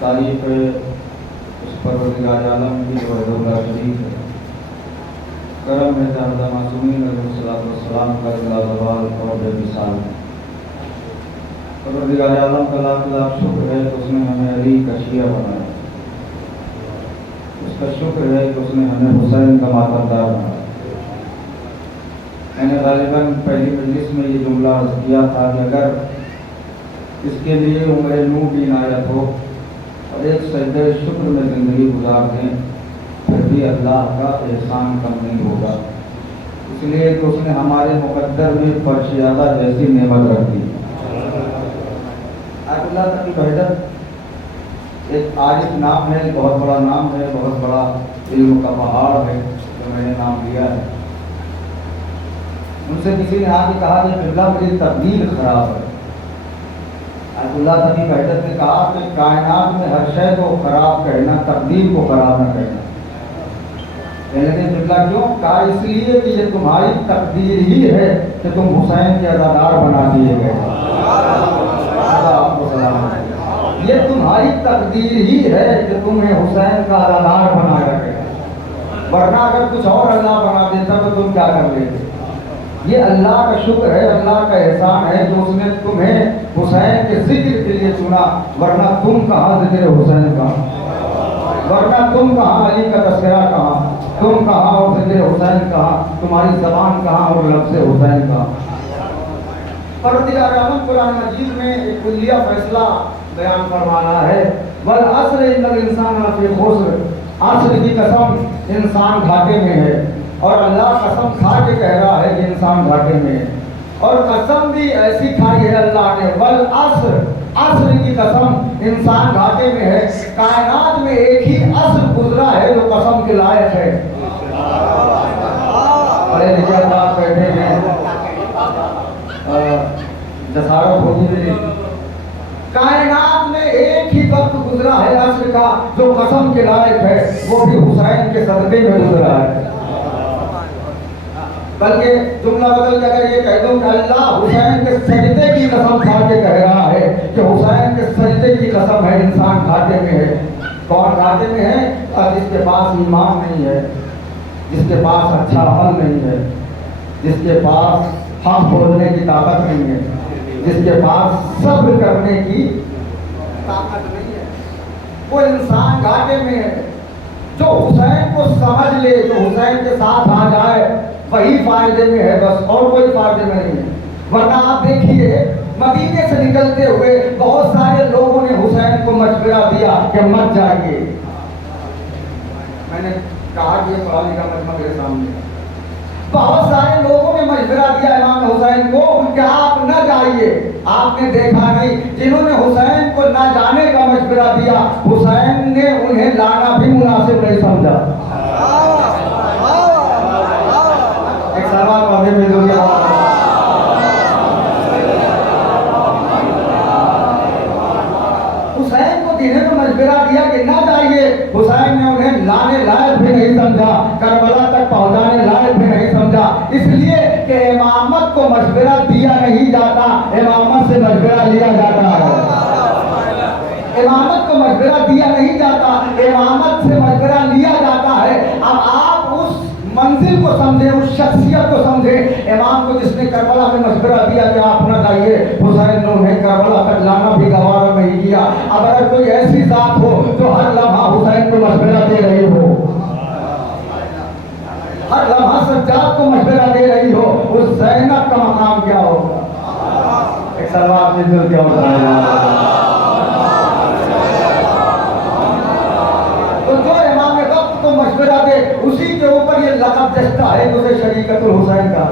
तारीफ उस परवरदिगार आलम की जो दौला शरीफ है। करम है ताज़ा मासूमीन अलैहिस्सलाम का लाजवाल और बेमिसाल है। परवरदिगार आलम का लाख लाख शुक्र है कि उसने हमें अली का शिया बनाया। उसका शुक्र है कि उसने हमें हुसैन का मातमदार बनाया। मैंने गालिबन पहली मजलिस में ये जुमला अर्ज़ किया था कि अगर इसके लिए उम्र नूह की इनायत हो और एक सजदे शुक्र में ज़िंदगी गुजार दें, फिर भी अल्लाह का एहसान कम नहीं होगा। इसलिए कि उसने हमारे मुकद्दर में फर्शियादा जैसी नेमत रख दी। अल्लाह तकी बहदत एक आरिफ नाम है, बहुत बड़ा नाम है, बहुत बड़ा इल्म का पहाड़ है जो मैंने नाम लिया है। उनसे किसी ने आके कहा कि बिल्ला मेरी तब्दील खराब है। अल्लाह तकी बहदत ने कहा कि कायनात में हर शय को खराब कहना, तब्दील को खराब न कहना। कहने बिल्ला क्यों? कहा इसलिए कि ये तुम्हारी तकदीर ही है कि तुम हुसैन के अज़ादार बना दिए गए। ये तुम्हारी तकदीर ही है कि तुम्हें हुसैन का अज़ादार बनाया गया, वरना अगर कुछ और अल्लाह बना देता तो तुम क्या कर लेते। ये अल्लाह का शुक्र है, अल्लाह का एहसान है जो उसने तुम्हें हुसैन के जिक्र के लिए चुना, वरना तुम कहाँ जिक्र हुसैन कहाँ, वरना तुम कहाँ अली का तस्करा कहाँ, तुम कहाँ और जिक्र हुसैन कहाँ, तुम्हारी ज़बान कहाँ और लफ्ज़ हुसैन कहाँ। परवरदिगार आलम कुरान मजीद में एक कुल्लिया फैसला बयान फरमाना है, वल अस्र इन्नल इंसान लफी खुस्र, अस्र की कसम इंसान घाटे में है। और अल्लाह कसम खा के कह रहा है कि इंसान घाटे में है। और कसम भी ऐसी खाई है अल्लाह ने, वल अस्र, अस्र की कसम इंसान घाटे में है। कायनात में एक ही अस्र गुजरा है जो कसम के लायक है। बड़े लिखे बात बैठे हैं जसारत होती है। कायनात में एक ही वक्त गुजरा है अस्र का का जो कसम के लायक है वो भी हुसैन के सदक़े में गुजरा है। बल्कि जुमला बदल के अगर ये कह दूं कि अल्लाह हुसैन के सजदे की कसम खा के कह रहा है कि हुसैन के सजदे की कसम है, इंसान घाटे में है। कौन घाटे में है? जिसके पास ईमान नहीं है, जिसके पास अच्छा अमल नहीं है, जिसके पास हक बोलने की ताकत नहीं है, जिसके पास सब्र करने की ताकत नहीं है, वो इंसान घाटे में है। जो हुसैन को समझ ले, जो हुसैन के साथ आ जाए, वही फायदे में है बस, और कोई फायदे में नहीं है। वरना आप देखिए मदीने से निकलते हुए बहुत सारे लोगों ने हुसैन को मशवरा दिया कि मत जाइए। मैंने कहा कि ये कुरान का मजमा मेरे सामने, बहुत सारे लोगों ने मशवरा दिया इमाम हुसैन को कि आप न जाइए। आपने देखा नहीं, जिन्होंने हुसैन को न जाने का मशवरा दिया, हुसैन ने उन्हें लाना भी मुनासिब नहीं समझा। एक सवाल पढ़ने में जो हुसैन को देने में मशवरा दिया कि ना जाइए, हुसैन ने उन्हें लाने लायक भी नहीं समझा, करबला तक पहुंचाने लायक भी नहीं समझा। इसलिए कि इमामत को मशवरा दिया नहीं जाता, इमामत से मशवरा लिया जाता है। इमामत को मशवरा दिया नहीं जाता, इमामत से मशवरा लिया जाता है। अब आप उस मंजिल को समझे, उस शख्सियत को समझे। इमाम को जिसने करबला में मशवरा दिया कि आप न जाइए, हुसैन ने उन्हें करबला तक लाना भी गवारा नहीं किया। अब अगर कोई ऐसी जात हो जो हर लम्हा हुसैन को मशवरा दे रही हो, हर लम्हा सज्जाद को मशवरा दे रही हो, उस ज़ैनब का मकाम क्या होगा? एक सलवार में दिल क्या होता है? तो जो इमाम वक्त को मशवरा दे, उसी के ऊपर ये लक़ब जस्ता है कि उसे शरीकतुल हुसैन का।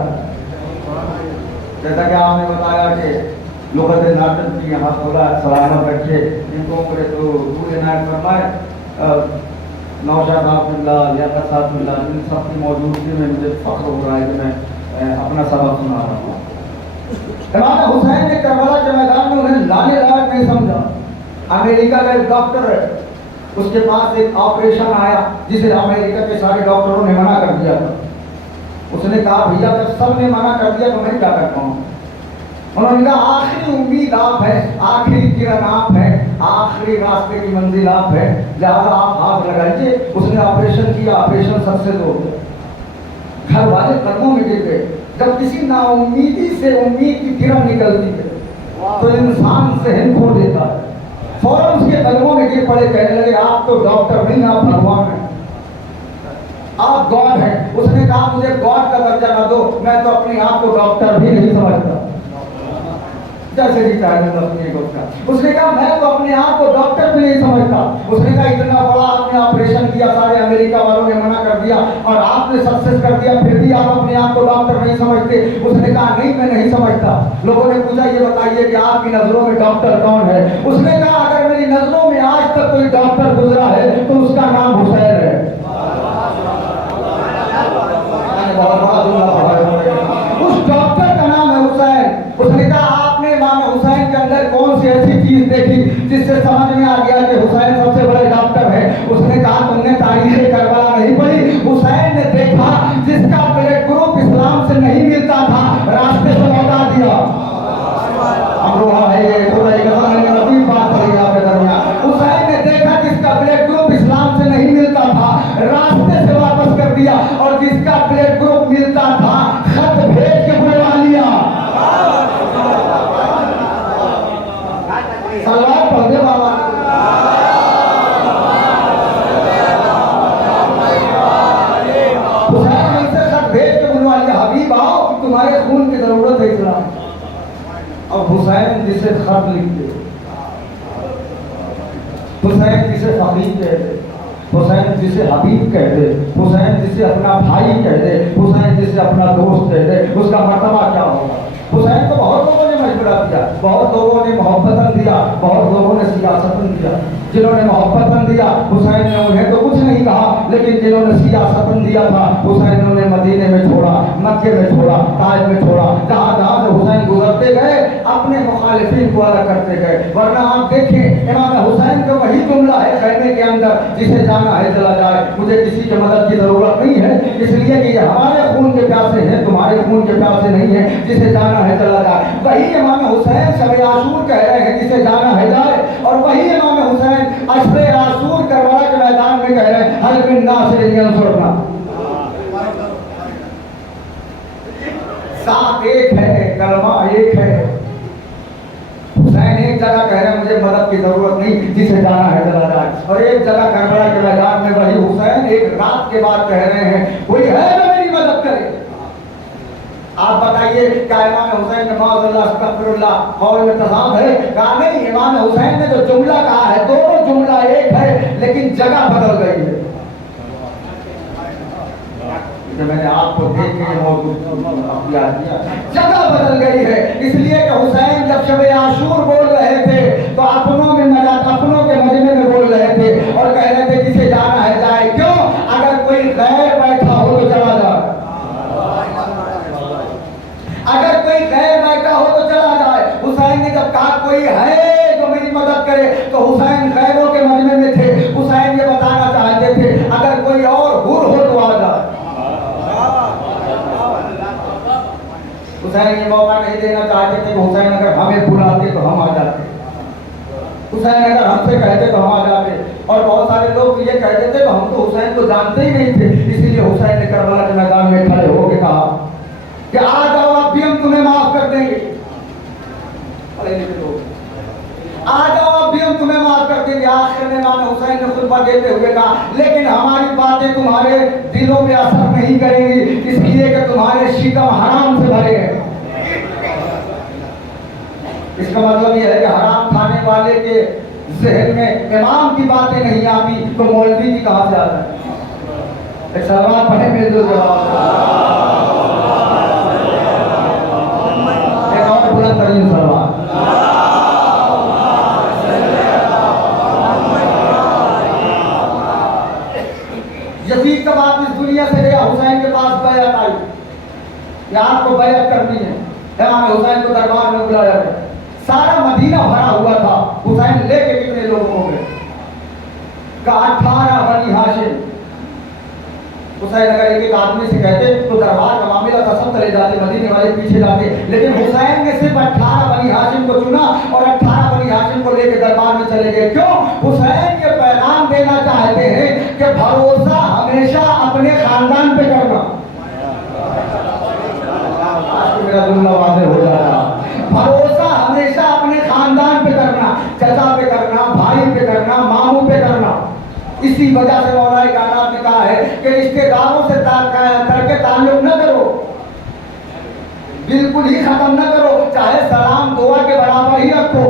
जैसा कि आपने बताया कि लुग़त नाटक की यहाँ थोड़ा सलामत रखिए, इनको पूरे तो पूरे नायक फरमाए। नौशाद आफिल्ला, लियाकत साफिल्ला, इन सब की मौजूदगी में मुझे फख्र हो रहा है कि मैं अपना सबक सुना रहा हूँ। इमाम हुसैन ने करबला के मैदान में उन्हें लाने लायक नहीं समझा। अमेरिका का एक डॉक्टर है, उसके पास एक ऑपरेशन आया जिसे अमेरिका के सारे डॉक्टरों ने मना कर दिया था। उसने कहा भैया जब सब ने मना कर दिया तो मैं क्या कर पाऊँ। उन्होंने कहा आखिरी उम्मीद आप है, आखिरी किरण आप है, आखिरी रास्ते की मंजिल आप है, लिहाजा आप हाथ लगाइए। उसने ऑपरेशन किया, ऑपरेशन सक्सेस हो गया। घर वाले कदमों में गिर गए। जब किसी नाउम्मीदी से उम्मीद की किरण निकलती है तो इंसान सहन खो देता है। फौरन उसके कदमों में गिर पड़े, कहने लगे आप तो डॉक्टर नहीं, आप भगवान हैं, आप गॉड हैं। उसने कहा मुझे गॉड का दर्जा न दो, मैं तो अपने आप को डॉक्टर भी नहीं समझता। जैसे ही उसने कहा मैं तो अपने आप को डॉक्टर भी नहीं समझता। उसने कहा इतना बड़ा आपने ऑपरेशन किया, सारे अमेरिका वालों ने मना कर दिया और आपने सक्सेस कर दिया, फिर भी आप अपने आप को डॉक्टर नहीं समझते। उसने कहा नहीं मैं नहीं समझता। लोगों ने पूछा ये बताइए कि आपकी नजरों में डॉक्टर कौन है? उसने कहा अगर मेरी नजरों में आज तक कोई डॉक्टर गुजरा है तो उसका नाम हुसैन है। उस डॉक्टर का नाम है हुसैन। उसने कहा आपने इमाम हुसैन के अंदर कौन सी ऐसी चीज देखी जिससे समझ में आ गया कि हुसैन सबसे बड़े डॉक्टर है? उसने कहा तुमने तारीख करबला नहीं पढ़ी। हुसैन ने देखा जिसका ब्लड ग्रुप इस्लाम से नहीं मिलता था, रास्ते से लौटा दिया। हुसैन ने देखा जिसका ब्लड ग्रुप इस्लाम से नहीं मिलता था, रास्ते से वापस कर दिया, और जिसका ब्लड ग्रुप मिलता था खत भेज के बुलवा लिया। सलाम पढ़े बाबा। हुसैन ने इसे खत भेज के बुलवा लिया, हबीब आओ तुम्हारे खून की जरूरत है इस्लाम। और हुसैन जिसे खत लिखते, हुसैन जिसे फकीर कहते, हुसैन जिसे हबीब कहते, हुसैन जिसे अपना भाई कहते, हुसैन जिसे अपना दोस्त कहते, उसका मर्तबा क्या होगा? हुसैन को बहुत लोगों ने मशवरा दिया, बहुत लोगों ने मोहब्बतन दिया, बहुत लोगों ने सियासतन दिया। जिन्होंने मोहब्बतन दिया हुसैन ने उन्हें तो कुछ नहीं कहा, लेकिन जिन्होंने सियासतन दिया था हुसैन ने उन्हें मदीने में छोड़ा, मक्के में छोड़ा, ताइफ में छोड़ा, जहाँ जहाँ से हुसैन गुजरते गए, अपने मुखालिफिन को अलग करते गए। वरना आप देखें इमाम हुसैन का वही जुमला है खैमे के अंदर, जिसे जाना है चला जाए, मुझे किसी की मदद की जरूरत नहीं है, इसलिए कि ये हमारे खून के प्यासे हैं, तुम्हारे खून के प्यासे नहीं है, जिसे जाना है चला जाए। वही इमाम हुसैन शब आशूर कह रहे हैं, जिसे जाना है जाए, और वही इमाम हुसैन अशरे आशूर करबला के मैदान में कह रहे हैं हल मिन नासिरिन यंसुरना। साथ एक है, कलमा एक है। हुसैन एक जगह कह रहे हैं मुझे मदद की जरूरत नहीं, जिसे जाना है चला जाए, और एक जगह करबला के मैदान में वही हुसैन एक रात के बाद कह रहे हैं कोई है जो मेरी मदद करे। आप बताइए क्या इमाम हुसैन ने माज़अल्लाह अस्तगफिरुल्लाह कौल में तज़ाद है? कहा नहीं, इमाम हुसैन ने जो जुमला कहा है दोनों जुमला एक है, लेकिन जगह बदल गई है। मैंने आपको देख के याद किया, जगह बदल गई है, इसलिए कि हुसैन जब शब आशूर बोल रहे थे तो अपनों में मजाक, अपनों के मजमे में बोल रहे थे और कह रहे थे जिसे जाना है जाए। क्यों? अगर कोई गैर बैठा हो तो चला जाए, अगर कोई गैर बैठा हो तो चला जाए। हुसैन ने जब कहा कोई है जो मेरी मदद करे, तो हुसैन गैरों के मजमे में थे। हुसैन ये बताना चाहते थे अगर कोई और हुर हो तो आ जाए। हुसैन ये मौका नहीं देना चाहते थे कि हुसैन अगर हमें बुलाते तो हम आ जाते, हुसैन अगर हमसे कहते तो हम आ जाते। और बहुत सारे लोग ये कहते थे तो हम तो हुसैन को जानते ही नहीं थे, इसीलिए हुसैन ने करबला के मैदान में खड़े होकर कहा कि आ जाओ अब भी हम तुम्हें माफ कर देंगे, आ जाओ अब भी हम तुम्हें माफ कर देंगे। आखिर में इमाम हुसैन ने खुतबा देते हुए कहा लेकिन हमारी बातें तुम्हारे दिलों पे असर नहीं करेंगी, इसलिए कि तुम्हारे शिकम हराम से भरे हैं। इसका मतलब यह है कि हराम खाने वाले के जहन में इमाम की बातें नहीं आती तो मौलवी की कहां से आता है? एक सवाल पढ़े मिल दो जवाब, एक और बुलंद तरीन सवाल। यजीद का बाप इस दुनिया से गया, हुसैन के पास बैत आई कि आपको बैत करनी है। इमाम हुसैन को दरबार में बुलाया गया, सारा मदीना भरा हुआ था। हुसैन लेके कितने लोगों को गए? का 18 बनी हाशिम। हुसैन अगर एक एक आदमी से कहते तो दरबार का मामला था, सब चले जाते, मदीने वाले पीछे जाते, लेकिन हुसैन ने सिर्फ 18 बनी हाशिम को चुना और 18 बनी हाशिम को लेकर दरबार में चले गए। क्यों? हुसैन ये पैगाम देना चाहते हैं कि भरोसा हमेशा अपने खानदान पे करना। आज मेरा जुमला वाज़ेह हो जाता, भरोसा हमेशा अपने खानदान पे करना, चाचा पे करना, भाई पे करना, मामू पे करना। इसी वजह से मौलाए कायनात ने कहा है कि रिश्तेदारों से करके ताल्लुक न करो, बिल्कुल ही खत्म न करो, चाहे सलाम दुआ के बराबर ही रखो।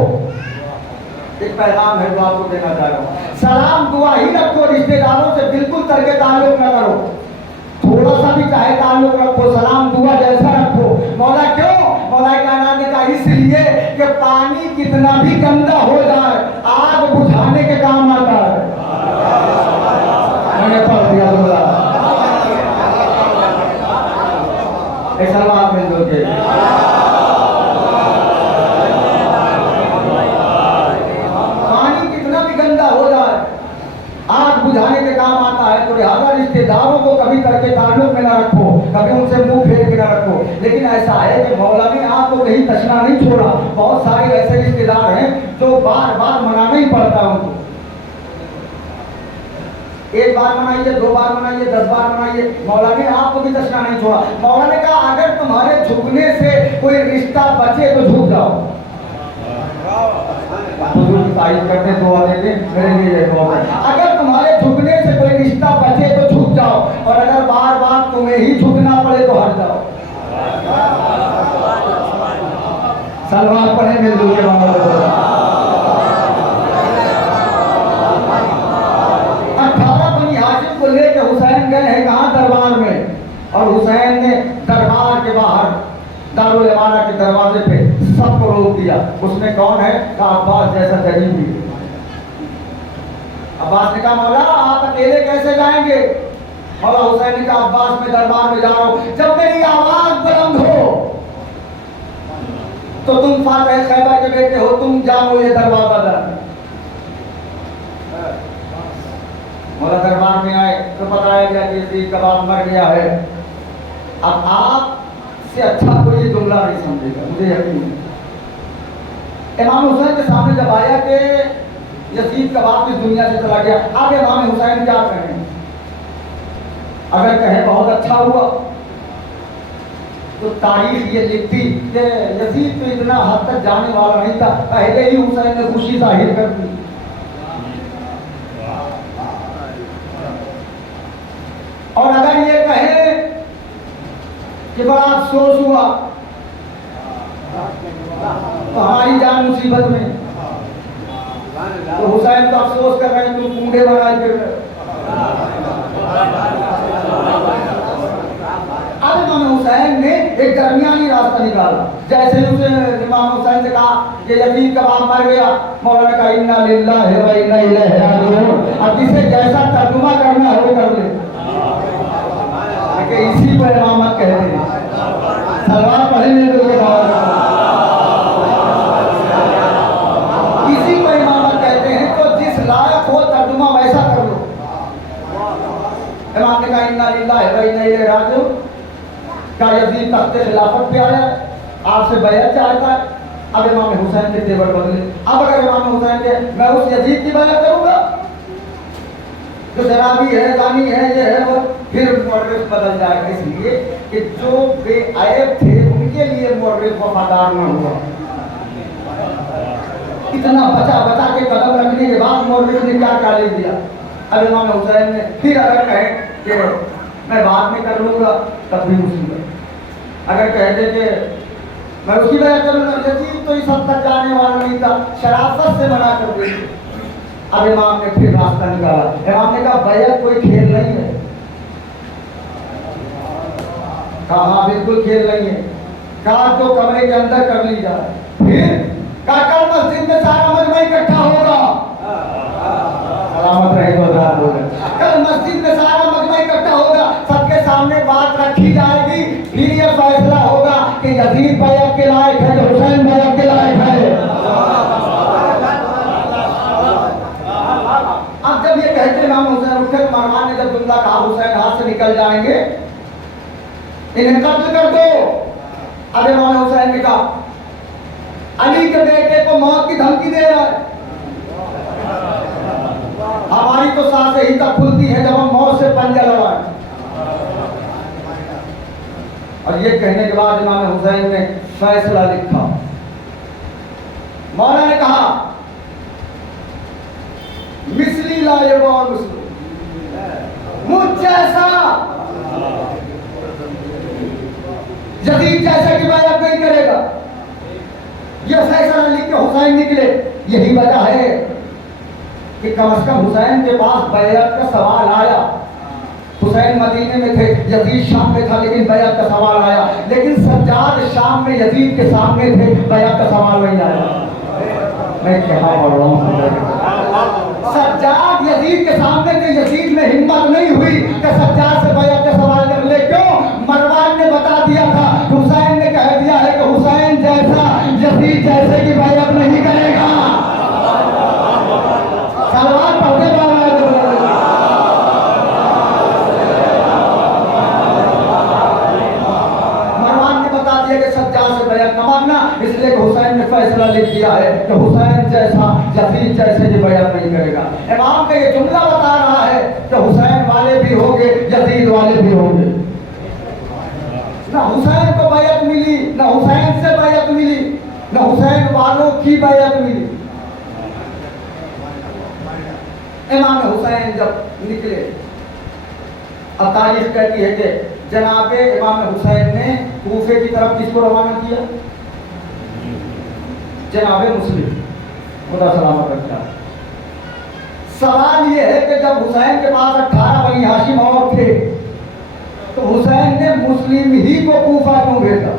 एक पैगाम है जो आपको देना चाह रहा हूँ, सलाम दुआ ही रखो, रिश्तेदारों से बिल्कुल करके ताल्लुक न करो, थोड़ा सा भी चाहे ताल्लुक रखो, सलाम दुआ जैसा रखो। मौला क्यों? मौलाए कायनात ने कहा इसलिए कि पानी कितना भी गंदा हो जाए आग बुझाने के काम आता है। मैंने पढ़ दिया बोला एक सलवार मिल दो के पानी कितना भी गंदा हो जाए आग बुझाने के काम आता है। तो लिहाजा रिश्तेदारों को कभी करके ताल्लुक में न रखो, कभी उनसे मुंह फेर के न रखो। लेकिन ऐसा है कि मौला ने आपको कहीं तशना नहीं छोड़ा, बहुत सारे ऐसे रिश्तेदार हैं जो बार बार मनाना ही पड़ता है उनको। एक बार मनाइए, 2 बार मनाइए, 10 बार मनाइए, मौला ने आपको भी तशना नहीं छोड़ा। मौला ने कहा अगर तुम्हारे झुकने से कोई रिश्ता बचे तो झुक जाओ। करते दुआ देते मेरे लिए अगर तुम्हारे झुकने से कोई रिश्ता बचे तो झुक जाओ, और अगर बार बार तुम्हें ही झुकना पड़े तो हट जाओ। सलमान पढ़े मिल जुल के 18 बनी हाशिम को लेकर हुसैन गए हैं कहाँ? दरबार में। और हुसैन ने दरबार के बाहर दारुल इमारा के दरवाजे पे सबको रोक दिया। उसमें कौन है? का अब्बास जैसा गरीब भी। अब्बास ने कहा मौला आप अकेले कैसे जाएंगे? मौला हुसैन ने कहा अब्बास मैं दरबार में जा रहा हूं, जब मेरी आवाज बुलंद हो तो तुम फातिह खैबर के बेटे हो, तुम जानो ये दरवाजा दर। मौला दरबार में आए तो बताया गया कि यजीद कबाब मर गया है। अब आप से अच्छा कोई ये जुमला नहीं समझेगा, मुझे यकीन है। इमाम हुसैन के सामने जब आया कि यजीद कबाब इस दुनिया से चला गया, अब इमाम हुसैन क्या कहें? अगर कहें बहुत अच्छा हुआ तो तारीख ये लिखती कि यजीद तो इतना हद तक जाने वाला नहीं था, पहले ही हुसैन ने खुशी जाहिर कर दी। और अगर ये कहे कि बड़ा अफसोस हुआ तो हमारी जान मुसीबत में, तो हुसैन तो अफसोस कर रहे हैं, तुम कूड़े बनाए फिर रहे। अब इमाम हुसैन ने एक दरमियानी रास्ता निकाला। जैसे उसे इमाम हुसैन से कहा कि यजीद कबाब मर गया, मौला ने कहा इन्ना लिल्लाहि व इन्ना इलैहि राजिऊन। अब जिसे जैसा तर्जुमा करना है वो कर ले, कि इसी को इमामत कहते हैं। सलवार पढ़ने तो इसी को इमामत कहते हैं। तो जिस लायक हो तर्जुमा वैसा कर लो। इमाम ने कहा इन्ना लिल्लाहि व इन्ना इलैहि राजिऊन। क्या यजीद तख्ते खिलाफत पे आया, आपसे बैत चाहता है? अब इमाम हुसैन के तेवर बदले। अब अगर इमाम हुसैन के मैं उस यजीद की बैत करूंगा जो शराबी है, जानी है, ये है वो, फिर मुअर्रिख बदल जाएगा। इसलिए कि जो बेअयब थे उनके लिए मुअर्रिख वफादार न हुआ। इतना बचा बचा के कदम रखने के बाद मुअर्रिख ने क्या क्या ले दिया। अब इमाम हुसैन ने फिर अगर कहे कि मैं बाद में कर लूंगा तब भी मुसीबत। अगर कह दे कि मैं उसकी वजह करूंगा, यजीद तो इस हद तक जाने वाला नहीं था, शराफत से मना कर दी। अब इमाम ने फिर रास्ता निकाला। इमाम ने कहा बैत कोई खेल नहीं है। कहा हाँ बिल्कुल खेल नहीं है। कहा तो कमरे के अंदर कर ली जाए। फिर कहा कल मस्जिद में सारा मजमा इकट्ठा होगा। सलामत रहे तो कल मस्जिद में सारा मजमा इकट्ठा होगा, सबके सामने बात रखी जाएगी, फिर यह फैसला होगा कि यजीद बैत के लायक है कि हुसैन बैत के लायक है। अब जब ये कहते इमाम हुसैन उठकर मरवान ने जब जुमला कहा हुसैन हाथ से निकल जाएंगे, इन्हें कत्ल कर दो। अब इमाम हुसैन ने कहा अली के बेटे को मौत की धमकी दे रहा है। हमारी तो सांसें ही तक खुलती है जब हम मौत से पंजा लड़ाएं। और ये कहने के बाद इमाम हुसैन ने फैसला लिखा। मौला ने कहा मिसली लाए वो और मुझ जैसा यजीद जैसा की बैत नहीं करेगा। यह फैसला लिख के हुसैन निकले। यही वजह है कि कम से कम हुसैन के पास बैत का सवाल आया। हुसैन मदीने में थे, यजीद शाम में था, लेकिन बैत का सवाल आया। लेकिन सज्जाद शाम में यजीद के सामने थे, बैत का सवाल नहीं आया। मैं क्या बोल रहा हूँ? सज्जाद यजीद के सामने थे, यजीद में हिम्मत नहीं हुई कि सज्जाद से बैत का सवाल कर ले। क्यों? मरवान ने बता दिया था, हुसैन ने कह दिया है कि हुसैन जैसा यजीद जैसे की बैत नहीं करेगा। सलवार पढ़ने वाला मरवान ने बता दिया कि सज्जाद से बैत न मांगना, इसलिए कि हुसैन ने फैसला लिख दिया है कि हुसैन जैसा यजीद जैसे की बैत नहीं करेगा। इमाम का ये जुमला बता रहा है कि हुसैन वाले भी होंगे, यजीद वाले भी होंगे। ना हुसैन को बैत मिली, ना हुसैन से बैत मिली, ना हुसैन वालों की बैत मिली। इमाम हुसैन जब निकले, अब तारीख कहती है कि जनाबे इमाम हुसैन ने कूफे की तरफ किसको रवाना किया? जनाबे मुस्लिम, खुदा सलामत रखता। सवाल यह है कि जब हुसैन के पास 18 बनी हाशिम और थे, तो हुसैन ने मुस्लिम ही को कूफा क्यों भेजा?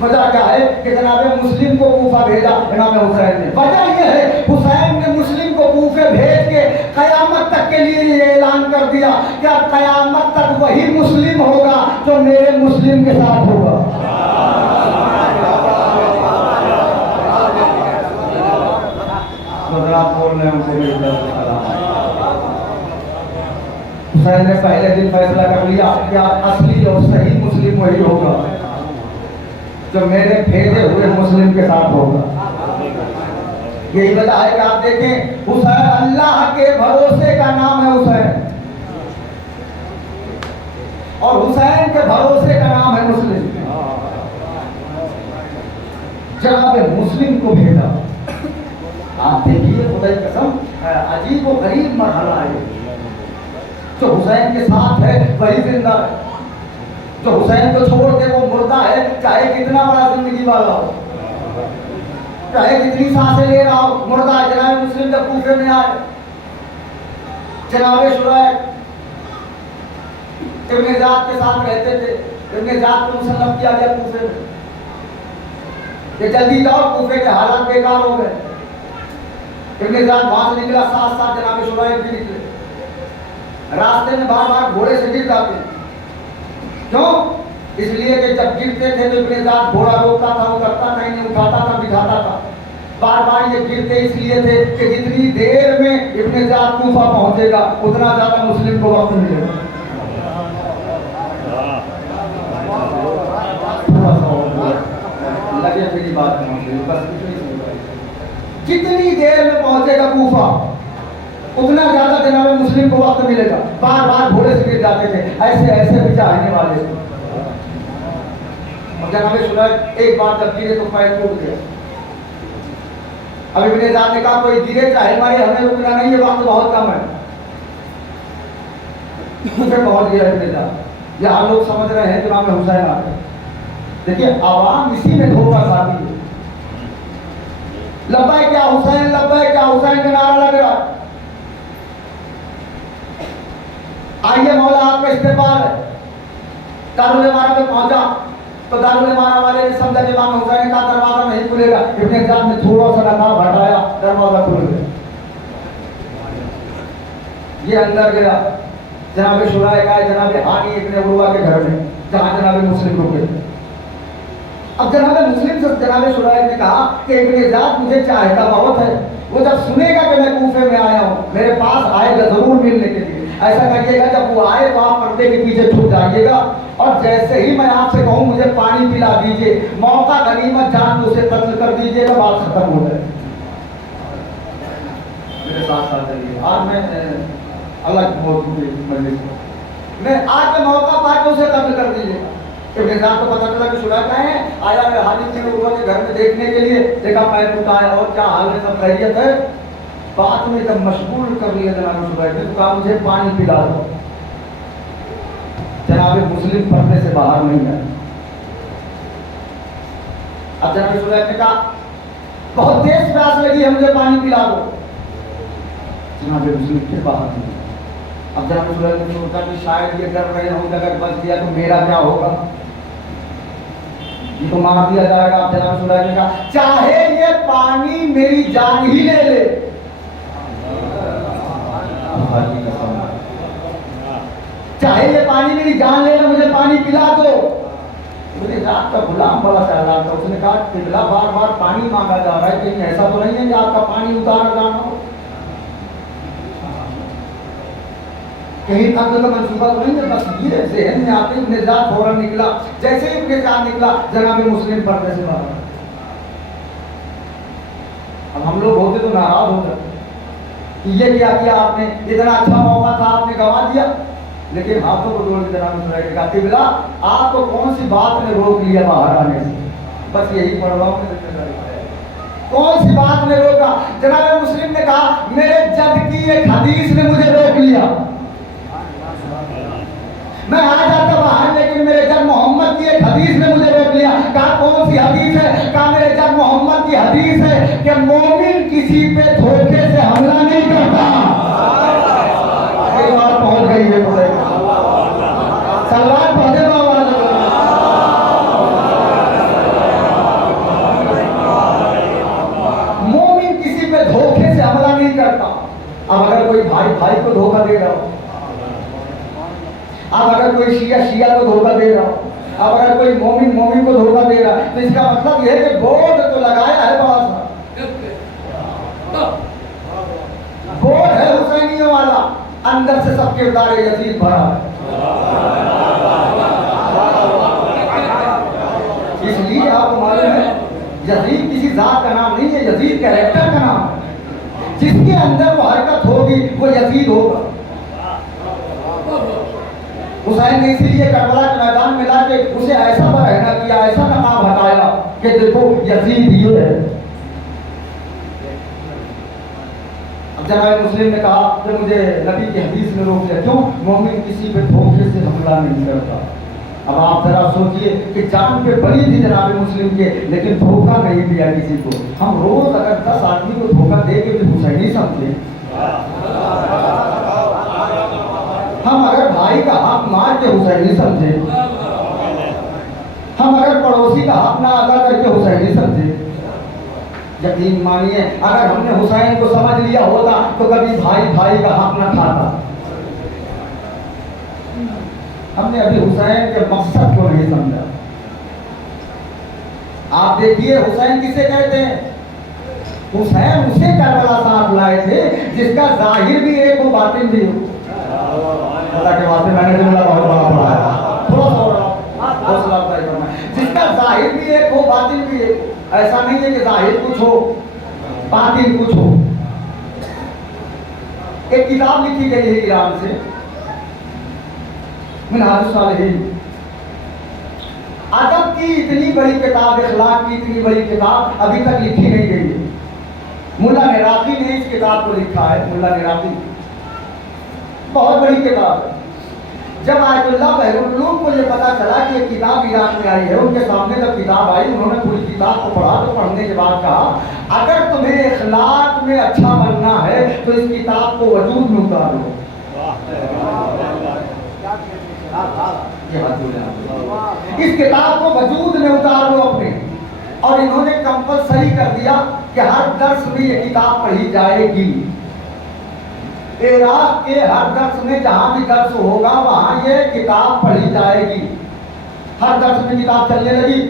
वजह क्या है कि जनाबे मुस्लिम को कूफा भेजा इमाम हुसैन ने? वजह यह है हुसैन ने मुस्लिम को कूफे भेज के कयामत तक के लिए ये ऐलान कर दिया कि अब कयामत तक वही मुस्लिम होगा जो मेरे मुस्लिम के साथ होगा। में उनसे मेरी तरफ से सलाम। हुसैन ने पहले दिन फैसला कर लिया कि असली और सही मुस्लिम वही होगा जो मेरे भेजे हुए मुस्लिम के साथ होगा। यही वजह है कि आप देखें हुसैन अल्लाह के भरोसे का नाम है हुसैन, और हुसैन के भरोसे का नाम है मुस्लिम। जनाब मुस्लिम को भेजा। आप देखिए खुदा की कसम अजीब व गरीब मरहला है। जो हुसैन के साथ है वही जिंदा है, जो हुसैन को छोड़ के वो मुर्दा है, चाहे कितना बड़ा जिंदगी वाला हो, चाहे कितनी सांसें ले रहा हो, मुर्दा है। जनाब मुस्लिम जब कूफे में आए, जनाब शुरैह इब्ने ज़ाद के साथ रहते थे। इब्ने ज़ाद को मुसल्लम किया गया कूफे में कि जल्दी जाओ, कूफे के हालात बेकार हो गए। इब्ने ज़ाद वहां से निकला, साथ साथ जनाब शुरैह भी निकले। रास्ते में बार बार घोड़े से गिर जाते। क्यों? इसलिए कि जब गिरते थे तो इब्ने ज़ाद घोड़ा रोकता था, उतरता था, इन्हें उठाता था, बिठाता था। बार बार ये गिरते इसलिए थे कि जितनी देर में इब्ने ज़ाद कूफा पहुंचेगा उतना ज्यादा मुस्लिम को वक्त मिलेगा। लगे मेरी बात बस जितनी देर में पहुंचेगा कूफा उतना ज्यादा जनाब मुस्लिम को वक्त मिलेगा। बार बार घोड़े से गिर जाते थे, ऐसे ऐसे भी चाहने वाले थे। और जनाब शुरैह एक बार जब गिरे तो पैर टूट गया। अब इब्ने ज़ाद ने कहा कोई गिरे चाहे मारे, हमें रुकना नहीं है, वक्त बहुत कम है। फिर पहुंच गया इब्ने ज़ाद। यहाँ लोग समझ रहे हैं जनाब हुसैन आ गए। देखिए आवाम इसी में धोखा खाती है। लब्बैक या हुसैन, लब्बैक या हुसैन का नारा लग रहा है। आइए मौला आपका इस्तेमाल है। दारुल इमारा में पहुंचा तो दारुल इमारा वाले ने समझा इमाम हुसैन का दरवाजा नहीं खुलेगा। इब्ने ज़ाद ने थोड़ा सा नकाब हटाया, दरवाजा खुल गया। ये अंदर गया जनाब शुरैह का जनाब हानी इब्ने उर्वा के घर में, जहां जनाब मुस्लिम रुके। अब जनाब मुस्लिम से जनाब शुरैह ने कहा कि इब्ने ज़ाद मुझे चाहता बहुत है, वो जब सुनेगा कि मैं कूफे में आया हूँ मेरे पास आएगा जरूर मिलने के लिए। ऐसा करिएगा जब वो आए तो आप पर्दे के पीछे छुप जाइएगा, और जैसे ही मैं आपसे कहूँ मुझे पानी पिला दीजिए, मौका गनीमत जान उसे कत्ल कर दीजिएगा, बात खत्म हो जाए। मेरे साथ साथ चलिए। आज मैं अलग मजलिस में आज मैं मौका पाकर उसे कत्ल कर दीजिएगा। इब्ने ज़ाद को पता चला कि शुरैह कहाँ है, आया मैं हाली के लोगों के घर में देखने के लिए, देखा पैर टूटा है और क्या हाल है, सब खैरियत है। बात में जब मशगूल कर लिया जनाब शुरैह ने तो कहा मुझे पानी पिला दो। जनाब मुस्लिम पर्दे से बाहर नहीं है। अब जनाब शुरैह ने कहा बहुत तेज प्यास लगी है, मुझे पानी पिला दो। जनाब मुस्लिम के बाहर नहीं। अब जनाब शुरैह ने सोचा कि शायद ये डर रहे होंगे अगर बच गया तो मेरा क्या होगा, ये तो मार दिया जाएगा। अब जनाब शुरैह ने कहा चाहे ये पानी मेरी जान ही ले ले, चाहे ये पानी मेरी जान ले ले, मुझे पानी पिला दो। मुझे रात का गुलाम बड़ा चल रहा था, उसने कहा पिघला बार बार पानी मांगा जा रहा है, कहीं ऐसा तो नहीं है कि आपका पानी उतार जाना हो, कहीं कत्ल का मंसूबा तो नहीं है। बस ये ज़हन में आते इब्ने ज़ाद फौरन निकला। जैसे ही इब्ने ज़ाद निकला जनाब मुस्लिम पर्दे से बाहर। अब हम लोग होते तो नाराज हो जाते कि ये क्या किया आपने, इतना अच्छा मौका था आपने गंवा दिया। लेकिन हाथों को जोड़ के जनाब शुरैह ने कहा तिबला आपको कौन सी बात ने रोक लिया बाहर आने से, बस यही पढ़ रहा हूँ। कौन सी बात ने रोका? जनाब मुस्लिम ने कहा मेरे जद की एक हदीस ने मुझे रोक लिया, मैं आ जाता बाहर लेकिन मेरे जब मोहम्मद की एक हदीस ने मुझे रोक लिया। कहा कौन सी हदीस है? कहा मेरे जब मोहम्मद की हदीस है कि मोमिन किसी पे धोखे से हमला नहीं करता। एक बार पहुंच गई है सलवार पढ़े मोमिन किसी पे धोखे से हमला नहीं करता। अब अगर कोई भाई भाई को धोखा दे रहा हो, अब अगर कोई शिया शिया को धोखा दे रहा हो, अब अगर कोई मोमिन मोमिन को धोखा दे रहा है तो इसका मतलब यह है कि बोर्ड तो लगाया है बड़ा सा। बनने वाला, अंदर से सब किरदार यजीद भरा है। इसलिए आपको मालूम है यजीद किसी जात का नाम नहीं है, यजीद कैरेक्टर का नाम है। जिसके अंदर वो हरकत होगी वो यजीद होगा। हुसैन ने इसीलिए करबला के मैदान में लाके उसे ऐसा बरहना किया, ऐसा नकाब हटाया कि देखो यजीद ये है। अब जनाब मुस्लिम ने कहा कि मुझे नबी की हदीस में रोक लिया, क्यों? मोमिन किसी पे धोखे से हमला नहीं करता। अब आप जरा सोचिए कि जान पे बड़ी थी जनाब मुस्लिम के, लेकिन धोखा नहीं दिया किसी को। हम रोज अगर 10 आदमी को धोखा दे के भी हुसैनी समझे, हम अगर भाई का हक मार के हुसैनी समझे, हम अगर पड़ोसी का हक ना अदा करके हुसैनी समझे, यकीन मानिए अगर हमने हुसैन को समझ लिया होता तो कभी भाई भाई का हक ना खाता। हमने अभी हुसैन के मकसद को नहीं समझा। आप देखिए हुसैन किसे कहते हैं? हुसैन उसे करबला साथ लाए थे जिसका जाहिर भी एक हो बातिन भी हो। अल्लाह के वास्ते मैंने जुमला बहुत बड़ा पढ़ा है, थोड़ा सा जिसका जाहिर भी एक हो बातिन भी एक हो। ऐसा नहीं है कि जाहिर कुछ हो बातिन कुछ हो। एक किताब लिखी गई है ईरान से, मिनहाजुस सालिहीन। अदब की इतनी बड़ी किताब, इखलाक की इतनी बड़ी किताब अभी तक लिखी नहीं गई है। मुल्ला निराकी ने इस किताब को लिखा है। मुल्ला निराकी बहुत बड़ी किताब है। जब आयतुल्लाह बहरुल उलूम को ये पता चला कि ये किताब ईरान में आई है, उनके सामने जब किताब आई उन्होंने पूरी किताब को पढ़ा, तो पढ़ने के बाद कहा अगर तुम्हें इखलाक में अच्छा बनना है तो इस किताब को वजूद में उतारो। इस किताब को वजूद में उतार लो अपने। और इन्होंने कंपलसरी कर दिया कि हर दर्स में ये किताब पढ़ी जाएगी। इराक के हर दर्स में जहां भी दर्स होगा वहां ये किताब पढ़ी जाएगी। हर दर्स में किताब चलने लगी।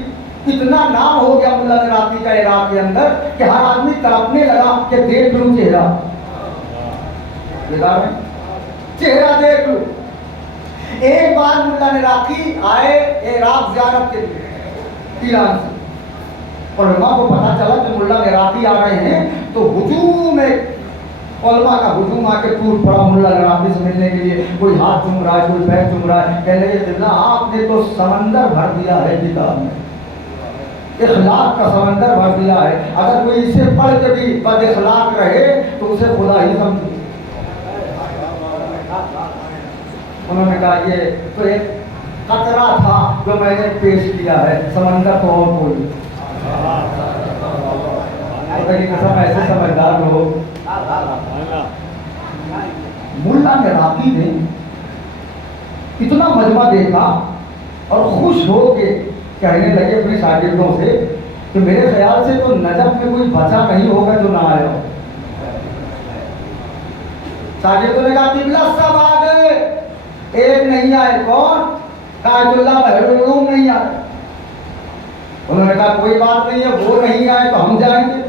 इतना नाम हो गया मुल्ला निराकी का इराक के अंदर कि हर आदमी तड़पने लगा कि देख लूं चेहरा, चेहरा देख लूं। एक बार मुल्ला निराकी आए इराक ज़ियारत के लिए ईरान से, और उलमा को पता चला कि मुल्ला निराकी आ रहे हैं, तो हुजूम में उलमा का हुजूम आके टूट पड़ा मुल्ला निराकी से मिलने के लिए। कोई हाथ चूम रहा है, कोई पैर चूम रहा है, कहने लगे आपने तो समंदर भर दिया है किताब में, इखलाक का समंदर भर दिया है। अगर कोई इसे पढ़ के भी बद इखलाक रहे तो उसे खुदा ही समझे। उन्होंने कहा ये तो एक कतरा था जो मैंने पेश किया है, समंदर तो और कोई। कसम ऐसे समझदार लोग। मुल्ला निराकी ने इतना मजमा देखा और खुश हो के कहने लगे अपने शागिर्दों से कि मेरे ख्याल से तो नजफ में कोई बचा नहीं होगा जो ना आया हो। शागिर्दों ने कहा किबला सब आ गए, एक नहीं आए। कौन? आयतुल्लाह बहरुल उलूम नहीं आए। उन्होंने कहा कोई बात नहीं है, वो नहीं आए तो हम जाएंगे।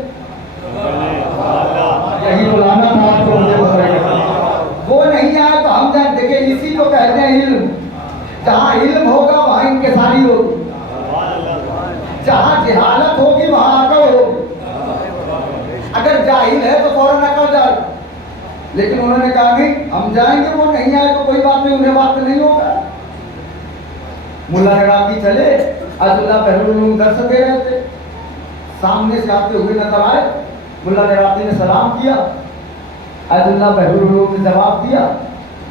यही बुलाना था आपको, मुझे वो नहीं आए तो हम जाएंगे। देखिए इसी को कहते हैं इल्म। जहाँ इल्म होगा वहाँ इंकिसारी होगी, जहाँ जहालत होगी वहाँ अकड़ होगी। अगर जाहिल है तो फौरन अकड़ जाए, लेकिन उन्होंने कहा नहीं हम जाएंगे, वो नहीं आए तो कोई बात नहीं, उन्हें बात नहीं होगा। मुल्ला निराकी चले, आयतुल्लाह बहरुल उलूम दर्स दे रहे थे, सामने से आते हुए नजर आए। मुल्ला निराकी ने सलाम किया, आयतुल्लाह बहरुल उलूम ने जवाब दिया।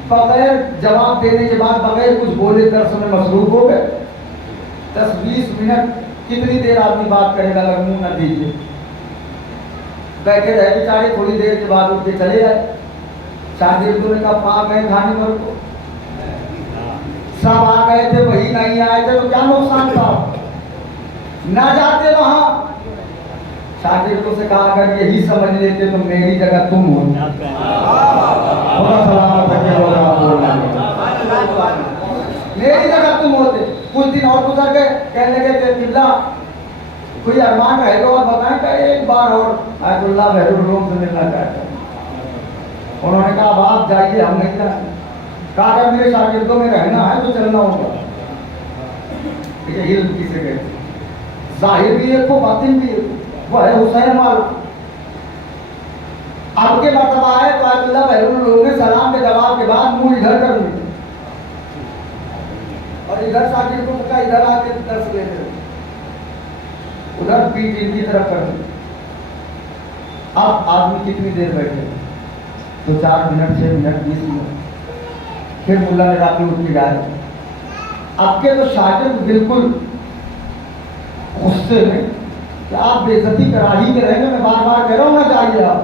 बगैर जवाब देने के बाद बगैर कुछ बोले दर्स में मसरूफ हो गए। 10-20 मिनट कितनी देर आदमी बात करेगा अगर मुंह न दीजिए। बैठे रहे बेचारे, थोड़ी देर के बाद उठ के चले गए। शागिर्दों ने कहा पाप है खाने पर को, सब आ गए थे वही नहीं आए थे तो क्या नुकसान था, ना जाते वहां। शागिर्दों से कहा अगर यही समझ लेते तो मेरी जगह तुम हो। मेरी जगह तुम होते। कुछ दिन और गुजर गए, कहने लगे थे किबला कोई अरमान रहेगा और बताएं का एक बार और आयतुल्लाह बहरुल उलूम से मिलना चाहते हैं। उन्होंने कहा अब आप जाइए, हम नहीं जाएंगे। कहा अगर मेरे शागिर्दों में रहना है तो चलना होगा। यही किसे कहते, जाहिर भी एक को, बातिन भी एक, वो है हुसैन वाला। आपके मर्तबा है तो अब्दुल्लाह बहरुल ने सलाम के जवाब के बाद मुंह इधर कर लिया और इधर शागिर्दों का इधर आके दर्श ले रहे, उधर पीठ इनकी तरफ कर दी। अब आदमी कितनी देर बैठे, तो 4 मिनट, 6 मिनट, 20 मिनट, फिर मुल्ला ने रात में उठ के गए। आपके तो शागिर्द बिल्कुल गुस्से में कि आप बेइज्जती करा ही के रहेंगे, मैं बार बार कह रहा हूँ ना जाइए आप।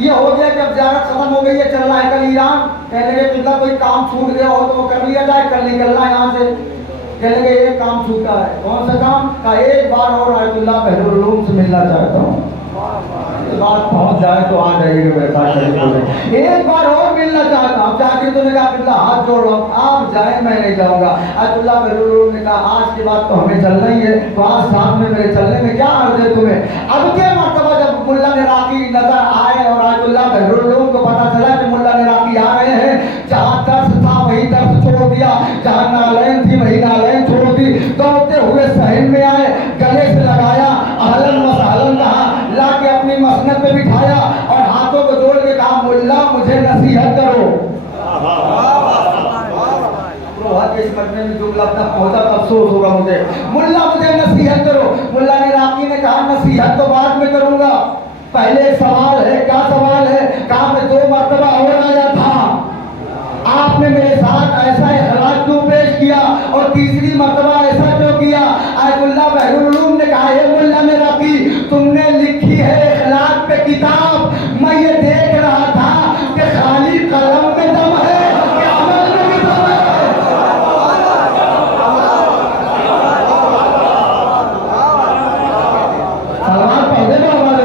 ये हो गया कि अब ज़ियारत खत्म हो गई है, चलना है कल ईरान। कहने लगे कितना कोई काम छूट गया हो तो वो कर लिया जाए, कल निकलना है यहाँ से। कहने लगे एक काम छूटा है, कौन सा काम? का एक बार और आयतुल्लाह बहरुल उलूम से मिलना चाहता हूँ। बात पहुंच जाए तो आ जाइएगा, वैसा करेंगे। एक बार और मिलना चाहता हूँ। जाके तो ने कहा अब्दुल्ला हाथ जोड़ रहा हूँ, आप जाए मैं नहीं जाऊंगा। अब्दुल्लाह बहरुल ने कहा आज के बाद तो हमें चलना ही है, तो आज साथ में मेरे चलने में क्या अर्ज है तुम्हें? अब के मर्तबा जब मुल्ला निराकी नजर आए और अब्दुल्लाह बहरुल को पता चला कि मुल्ला निराकी आ रहे हैं, जहाँ दर्श था वही दर्श छोड़ दिया, जहाँ नालैन थी वही नालैन छोड़ दी, दौड़ते हुए सहन में आए, गले से लगाया, अहलन व सहलन कहा, लाके अपनी मसनद पे बिठाया और हाथों को जोड़ के कहा मुल्ला मुझे नसीहत करो। इस मजमे में जुमला अपना पहुंचा तो अफसोस होगा मुझे। मुल्ला मुझे नसीहत करो। मुल्ला ने राकी ने कहा नसीहत तो बाद में करूंगा, पहले एक सवाल है। क्या सवाल है? कहा मैं 2 मर्तबा और आया था, आपने मेरे साथ ऐसा इखलाक क्यों पेश किया और तीसरी मर्तबा ऐसा क्यों किया? अब्दुल्लाह बहरुल उलूम ने कहा हे मुल्ला ने राकी, तुमने लिखी है इखलाक पे किताब, मैं ये देख रहा था कि खाली कलम में दम है कि अमल में भी दम है। सलमान पढ़े ना हमारे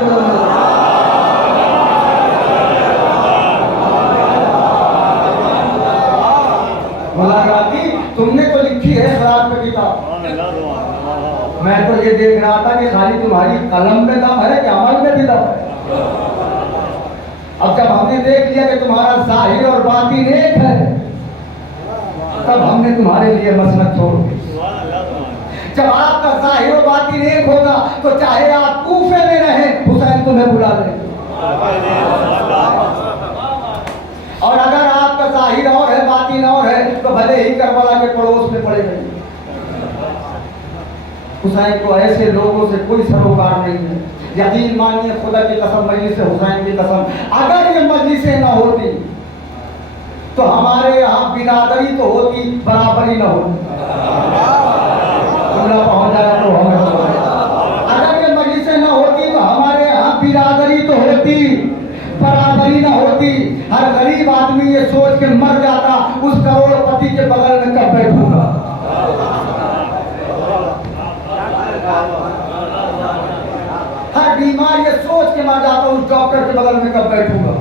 तुमने तो लिखी है इखलाक पे किताब, मैं तो ये देख रहा था कि खाली तुम्हारी कलम में दम है कि अमल में भी दम है। अब जब हमने देख लिया कि तुम्हारा जाहिर और बातिन एक है, तब हमने तुम्हारे लिए मसनद छोड़ दी। जब आपका जाहिर और बातिन एक होगा तो चाहे आप कूफे में रहें, हुसैन तुम्हें बुला ले। और अगर आपका जाहिर और है बातिन और है तो भले ही करबला के पड़ोस में पड़े रहिए। हुसैन को ऐसे लोगों से कोई सरोकार नहीं है। यकीन मानिए खुदा की कसम, मजलिस हुसैन की कसम, अगर ये मजलिसें न होती तो हमारे यहाँ बिरादरी तो होती, बराबरी न होती। पहुंच जाए तो हमें, अगर ये मजलिसें न होती तो हमारे यहाँ बिरादरी तो होती, बराबरी न होती। हर गरीब आदमी ये सोच के मर जाता उस करोड़पति के बगल में कब बैठूंगा। हर बीमार ये सोच के मर जाता उस डॉक्टर के बगल में कब बैठूंगा।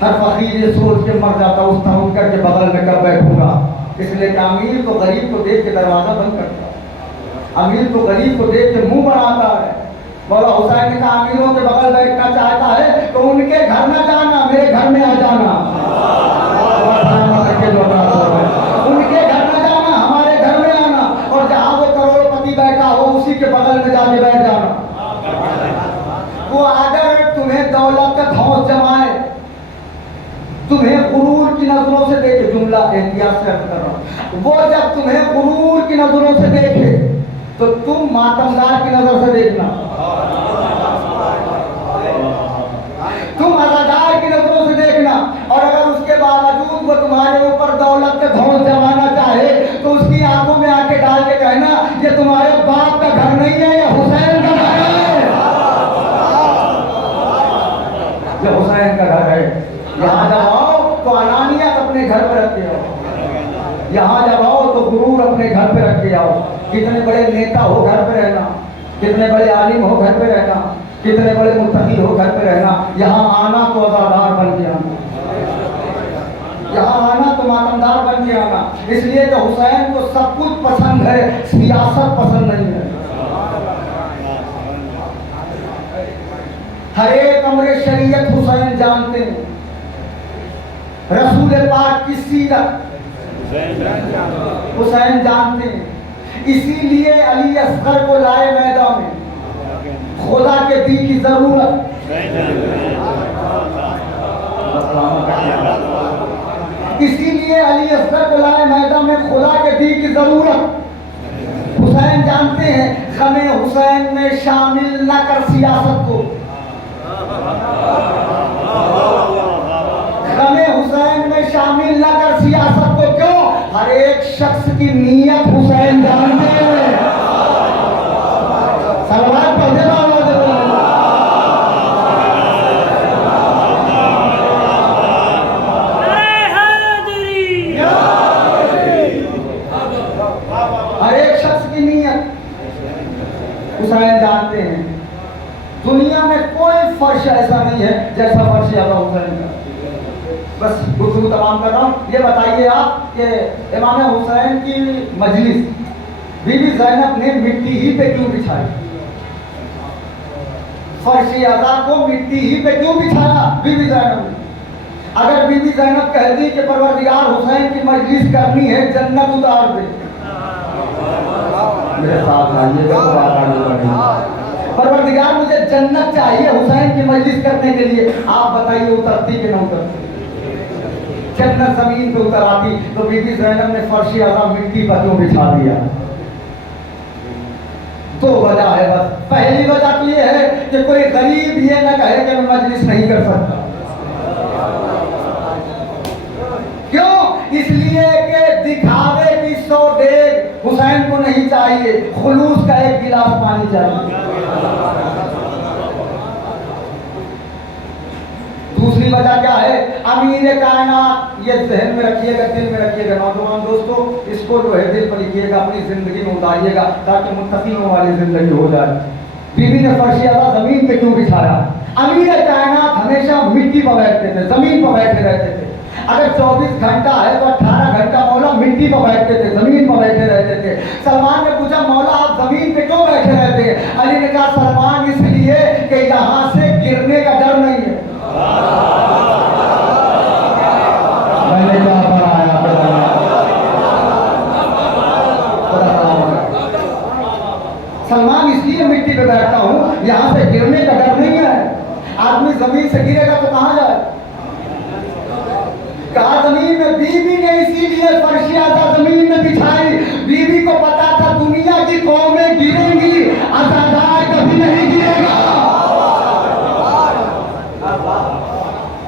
हर फकीर ये सोच के मर जाता उस तवक्कर के बगल में कब बैठूंगा। इसलिए कि अमीर तो गरीब को देख के दरवाजा बंद करता है, अमीर तो गरीब को देख के मुंह बनाता है। मौला हुसैन ने कहा अमीरों के बगल बैठना चाहता है तो उनके घर न जाना, मेरे घर में आ जाना। उनके घर न जाना, हमारे घर में आना, और जहाँ वो करोड़पति बैठा हो उसी के बगल में जाके बैठ जाना। वो अगर तुम्हें दौलत का धौंस जमाए, तुम्हें गुरूर की नजरों से देखे, जुमला एहतियात से अर्ज कर रहा हूं, वो जब तुम्हें गुरूर की नजरों से देखे तो तुम मातमदार की नजर से देखना, तुम अज़ादार की नजरों से देखना। और अगर उसके बावजूद वो तुम्हारे ऊपर दौलत का धौंस जमाना चाहे तो उसकी आंखों में आके डाल के कहना ये तुम्हारे बाप का घर नहीं है, ये हुसैन का घर है, ये हुसैन का घर है। यहाँ जब आओ तो अनानियत अपने घर पर रख के आओ, यहाँ जब आओ तो गुरूर अपने घर पे रख के आओ। कितने बड़े नेता हो घर पे रहना, कितने बड़े आलिम हो घर पे रहना, कितने बड़े मुत्तकी हो घर पे रहना, यहाँ आना तो अज़ादार बन के आना, यहाँ आना तो मातमदार बन के आना। इसलिए कि हुसैन को सब कुछ पसंद है, सियासत पसंद नहीं है। हर एक अमरे शरीयत हुसैन जानते हैं, रसूल पाक की सीरत हुसैन जानते हैं। इसीलिए अली असगर को लाए मैदान में, खुदा के दी की जरूरत। इसीलिए अली असगर को लाए मैदान में, खुदा के दी की जरूरत। हुसैन जानते हैं, गमे हुसैन में शामिल न कर सियासत को, गमे हुसैन में शामिल न कर सियासत को। क्यों? हर एक शख्स की नीयत हुसैन जानते हैं। सलवात पढ़े ना हुसैन जानते हैं। दुनिया में कोई फर्श ऐसा नहीं है जैसा फर्श आला हुसैन का। बस गुफ्तगू तमाम कर रहा हूँ। ये बताइए आप कि इमाम हुसैन की मजलिस बीबी ज़ैनब ने मिट्टी ही पे क्यों बिछाई? फर्श आला को मिट्टी ही पे क्यों बिछाया बीबी ज़ैनब ने? अगर बीबी ज़ैनब कह दी कि परवरदिगार हुसैन की मजलिस करनी है, जन्नत उतार दे, मेरे साथ आइएगा तो बात आगे बढ़ेगी। परवरदिगार मुझे जन्नत चाहिए हुसैन की मजलिस करने के लिए, आप बताइए उतरती कि न उतरती? जन्नत जमीन पे उतर आती तो बीबी ज़ैनब ने फर्श आला मिट्टी पर क्यों बिछा दिया? दो वजह है बस। पहली वजह तो ये है कि कोई गरीब ये न कहे कि मैं मजलिस नहीं कर सकता। क्यों? इसलिए कि दिखावे की 100 डेग हुसैन को नहीं चाहिए, खुलूस का एक गिलास पानी चाहिए। दूसरी वजह क्या है? अमीर कायनात, ये ज़हन में रखिएगा, दिल में रखिएगा नौजवान दोस्तों, इसको जो है दिल पर लिखिएगा, अपनी जिंदगी में उतारिएगा ताकि मुत्तकीयों वाली जिंदगी हो जाए। बीबी ने फर्श आला जमीन पे क्यों बिछाया? अमीर कायनात हमेशा मिट्टी पर बैठते थे, जमीन पर बैठे रहते थे। अगर 24 घंटा है तो 18 घंटा मौला मिट्टी पर बैठते थे, जमीन पर बैठे रहते थे। सलमान ने पूछा, मौला आप जमीन पे क्यों बैठे रहते हैं? अली ने कहा, सलमान इसलिए कि यहाँ से गिरने का डर नहीं है। मैंने कहा सलमान इसलिए मिट्टी पे बैठता हूँ, यहाँ से गिरने का डर नहीं है। आदमी जमीन से गिरेगा तो कहाँ जाए? कहा जमीन में। बीबी ने इसीलिए फर्श आला जमीन में बिछाई। बीबी को पता था दुनिया की कौमें गिरेंगी, अज़ादार कभी नहीं गिरेगा,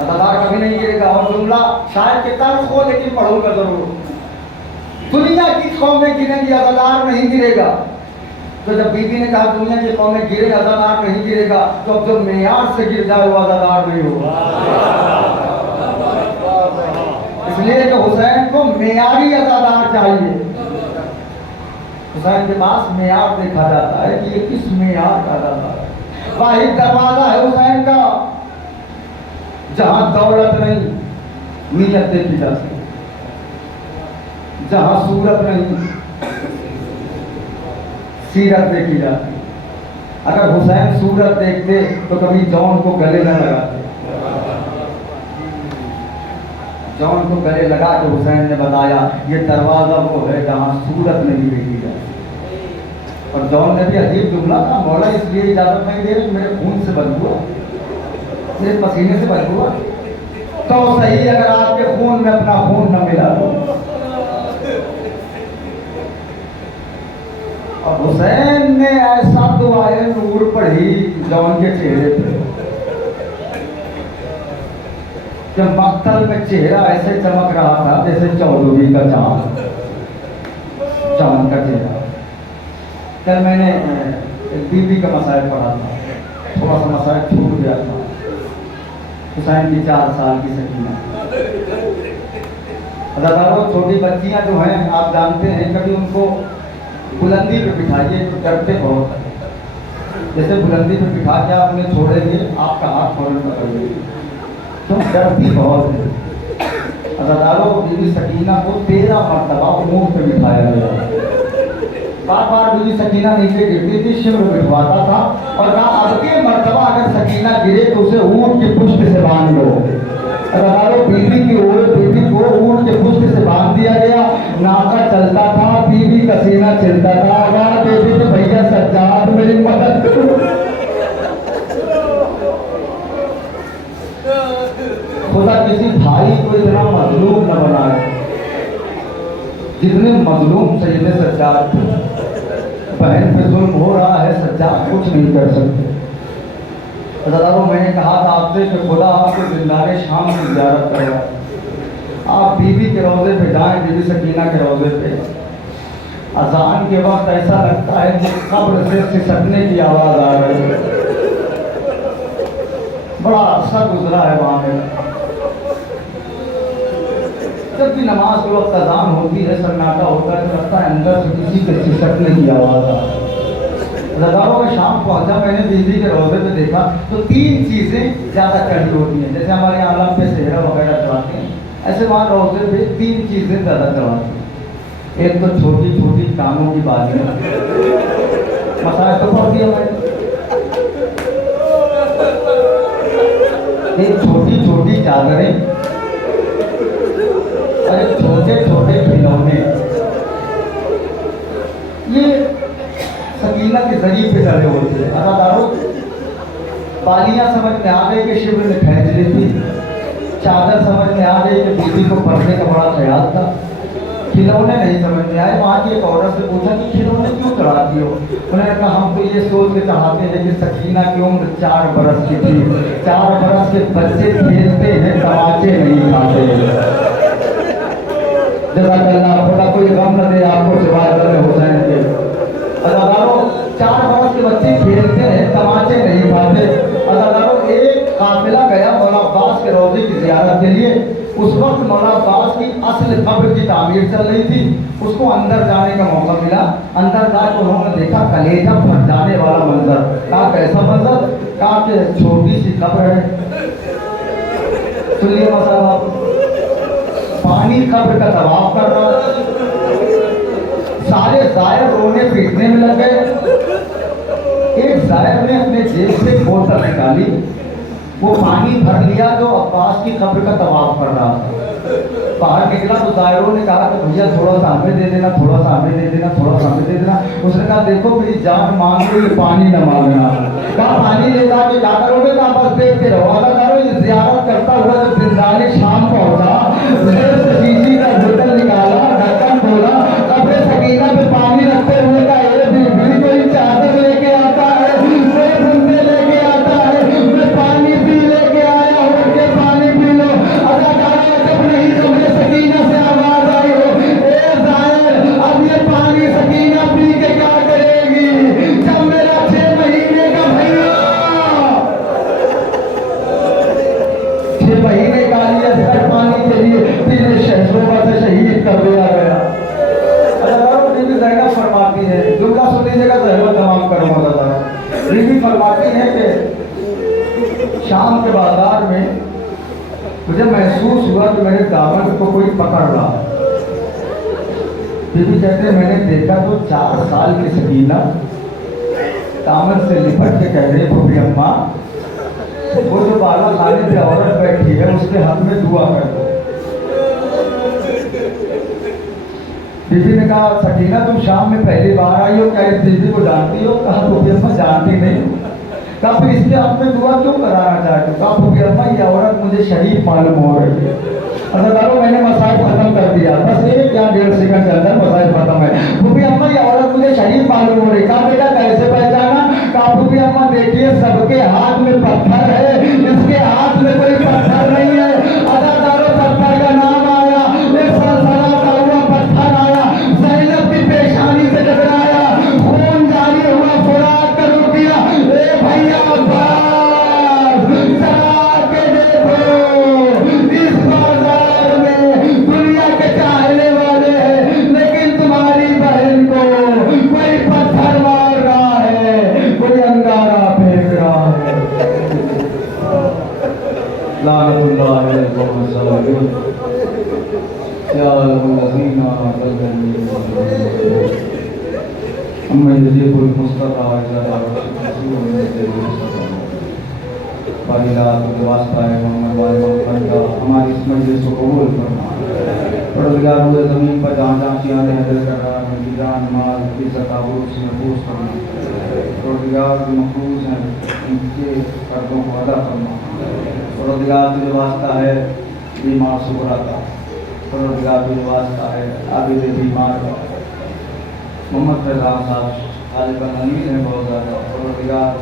अज़ादार कभी नहीं गिरेगा। और जुमला शायद के तर्क हो लेकिन पढ़ूंगा जरूर। दुनिया की कौमें गिरेंगी, अज़ादार नहीं गिरेगा। तो जब बीबी ने कहा दुनिया की कौमें गिरे, अज़ादार नहीं गिरेगा, तो अब जो मेयार से गिर जाए वो अज़ादार नहीं होगा। इसलिए जो हुसैन को मेयारी अज़ादार चाहिए। हुसैन के पास मेयार देखा जाता है कि ये किस मेयार का अज़ादार है। वाहिद दरवाजा है हुसैन का जहां दौलत नहीं, नीयत देखी जाती है। जहां सूरत नहीं, सीरत देखी जाती है। अगर हुसैन सूरत देखते तो कभी जौन को गले न लगाते। जौन को गले लगा के हुसैन ने बताया ये दरवाजा वो है जहां सूरत नहीं देखी जाती। और जौन ने भी अजीब जुमला था, मौला इसलिए इजाजत नहीं दे रहे, मेरे खून से बदबू हुआ, मेरे पसीने से बदबू हुआ। तो सही अगर आपके खून में अपना खून न मिला तो। और हुसैन ने ऐसा दुआए नूर पढ़ी जौन के चेहरे पे, जब मक्तल में चेहरा ऐसे चमक रहा था जैसे चौदहवीं का चांद, चांद का चेहरा। कल मैंने बीबी का मसाइल पढ़ा था, थोड़ा सा मसाइल छूट गया था। हुसैन की 4 साल की सकीना, अदादारों छोटी बच्चियां जो हैं आप जानते हैं, कभी उनको बुलंदी पे बिठाइए तो डरते बहुत है। जैसे बुलंदी पे बिठा के आप उन्हें छोड़ेंगे, आपका हाथ फौरन पकड़ेंगे, तो डरती बहुत है। अदादारों बीबी सकीना को 13 मरतबा ऊँट पे बिठाया गया। बार बार बीवी सकीना नीचे गिरती थी, शिविर बिठवाता था और कहा अब की मर्तबा अगर सकीना गिरे तो उसे ऊंट की पुष्ट से बांध लो। अदारो बीवी की ओर बीवी को ऊंट के पुष्ट से बांध दिया गया। नाका चलता था, बीवी का सीना चलता था। आवाज देती तो भैया सज्जाद मेरी मदद करो। खुदा किसी भाई को इतना मजलूम न बनाए जितने मजलूम सैयद सज्जाद। बहन पे जुल्म हो रहा है, सज्जाद कुछ नहीं कर सकते। हज़ारों मैंने कहा था आपसे कि खुदा आपको जिंदारे शाम की ज़ियारत करेगा। आप बीवी के रोज़े पे जाएं, बीवी सकीना के रोज़े पे। अज़ान के वक्त ऐसा लगता है कि कब्र से सिसकने की आवाज़ आ रही है। बड़ा अरसा गुजरा है वहाँ में। जब भी नमाज के वक्त अज़ान होती है, सन्नाटा होता है, तो लगता है अंदर से किसी के सिसकने की आवाज़ आ रही है। हज़ारों में शाम पहुंचा, मैंने बीवी के रोज़े पे देखा तो 3 चीज़ें ज़्यादा चढ़ी होती हैं। जैसे हमारे आलम पे सेहरा वगैरह चढ़ाते हैं, ऐसे वहाँ रोज़े पे 3 चीज़ें ज़्यादा चढ़ाते हैं। एक तो छोटी छोटी कानों की बालियाँ, मसाज तो पढ़ दिया मैंने। एक छोटी छोटी चादरें और एक छोटे छोटे खिलौने। ये सकीना के जरिए पे चले होते हैं। अदादारों बालियाँ समझ में आ गई कि शिविर में खींच लेती, चादर समझ में आ गई कि बीवी को पढ़ने का बड़ा ख्याल था। खिलौने नहीं समझ में आए। वहाँ की एक औरत से पूछा कि खिलौने क्यों चढ़ाती हो? उन्होंने कहा हम तो ये सोच के चढ़ाते हैं कि सकीना की उम्र 4 बरस की थी, 4 बरस के बच्चे खेलते हैं, तमाचे नहीं खाते। जज़ाकल्लाह, खुदा कोई गम न दे आपको सिवाय अल्लाह हुसैन के। अदादारों 4 बरस के बच्चे खेलते हैं, तमाचे नहीं खाते। अदादारों एक काफिला गया मौला अब्बास के रोज़े की ज़ियारत के लिए। उस वक्त मौला अब्बास की असल कब्र की तामीर चल रही थी। उसको अंदर जाने का मौका मिला। अंदर जाकर उन्होंने देखा कलेजा फट जाने वाला मंजर। कहा कैसा मंजर? कहा कि छोटी सी कब्र है। सुनिए मसाला, पानी कब्र का तवाफ कर रहा है। सारे जायर रोने पीटने में लग गए। एक जायर ने अपने जेब से बोतल निकाली, वो पानी भर लिया जो अब्बास की कब्र का तवाफ कर रहा था। बाहर निकला तो जायरों ने कहा कि भैया थोड़ा सा हमें दे देना, थोड़ा सा हमें दे देना, थोड़ा सा हमें दे देना। उसने कहा देखो मेरी जान मांग रही, पानी न मांगना। कहा पानी लेता कि क्या करोगे? कहा बस देखते रहो। अदाकारों ये ज़ियारत करता हुआ जब जिंदाने शाम पहुंचा, शीशी का बोतल निकाला, ढक्कन खोला, कब्र सकीना पे पानी रखते हुए का बीवी कोई चादर लेके आता है, कोई बुंदे लेके आता है, मैं पानी पी लेके आया हूँ कि पानी पी लो। अदाकारों जब नहीं समझे सकीना से आवाज आई हो, ए जाहिर अब ये पानी सकीना पी के क्या करेगी? जब मेरा 6 महीने का भैया 6 महीने का लिया फिर पानी के लिए 3 शहरों से शहीद कर दिया गया। जैनब फरमाती है, जुमला सुन लीजिएगा जहमत तमाम करूँगा। बीवी फरमाती है कि शाम के बाजार में मुझे महसूस हुआ कि मेरे दामन को कोई पकड़ रहा है। बीवी कहते मैंने देखा तो 4 साल की सकीना दामन से लिपट के कह रही भूपी अम्मा, वो जो बाला खाने पे औरत बैठी है उसके हाथ में दुआ कर दो। बीबी ने कहा सकीना तुम शाम में पहली बार आई हो, क्या इस बीबी को जानती हो? कहा भूपी अम्मा जानती नहीं। कहा फिर इसके हाथ में दुआ क्यों कराना चाहते हो? कहा भूपी अम्मा ये औरत मुझे शहीद मालूम हो रही है। अदाकारों मैंने मसाइल खत्म कर दिया, बस 1 या 1.5 सेकंड के अंदर मसाइल खत्म है। भूपी अम्मा ये औरत मुझे शहीद मालूम हो रही। कहा बेटा कैसे पहचाना? कहा भूपी अम्मा देखिए सबके हाथ में पत्थर है, इसके हाथ में कोई पत्थर नहीं है। अदाकारों पत्थर का नाम आया, पत्थर आया, ज़ैनब की पेशानी से टकराया, खून जारी हुआ, फुरात कर रुक गया। ए भैया अब्बास जरा के देखो, इस बाजार में दुनिया के चाहने वाले हैं, लेकिन तुम्हारी बहन को कोई पत्थर मार रहा है, कोई अंगारा फेंक रहा है। लानतुल्लाह अलैहि अम्मा यजीबुल मुस्तफा बारी रात वास्ता है मोहम्मद वाले मोहम्मद का हमारी इस मजलिस को कबूल फरमा। परवरदिगार हुए ज़मीन पर जहाँ जहाँ किया हजर कर रहा है उनकी जान माल इज़्ज़त आबरू से महफूज फरमा। परवरदिगार जो महफूज हैं उनके कर्ज़ों को अदा फरमा। परवरदिगार तुझे वास्ता है बीमार सुबरा का, परवरदिगार तुझे वास्ता है आबिद बीमार का। मोहम्मद फैज़ान साहब गालिबन अमीर हैं बहुत ज़्यादा, परवरदिगार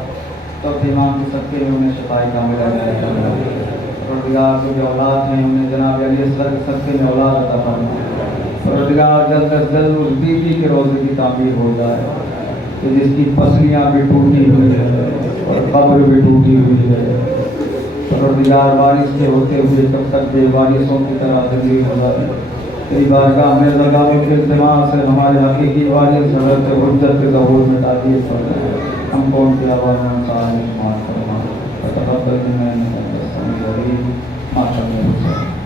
चौथे इमाम के सबके में उन्हें शफाई का मिला जाए। परवरदिगार को जो औलाद हैं उन्हें जनाब अली असगर के सबके में औलाद अता फरमा। परवरदिगार जल्द अज जल्द उस बीवी के रोज़े की तामीर हो जाए कि जिसकी पसलियाँ भी टूटी हुई है और कब्र भी टूटी हुई है। परवरदिगार बारिश के होते हुए कब तक बेवारिसों की तरह जिंदगी गुजारे। तेरी बारगाह में लगाने के इल्तिमास से हमारे हकीकी वारिस हज़रत हुज्जत के ज़हूर में ताक़ीद फरमा। हमको उनकी आवाज़ में शामिल फरमा। तक़ब्बल मिन्ना इन्नका अंतस समीउल अलीम। माशअल्लाह।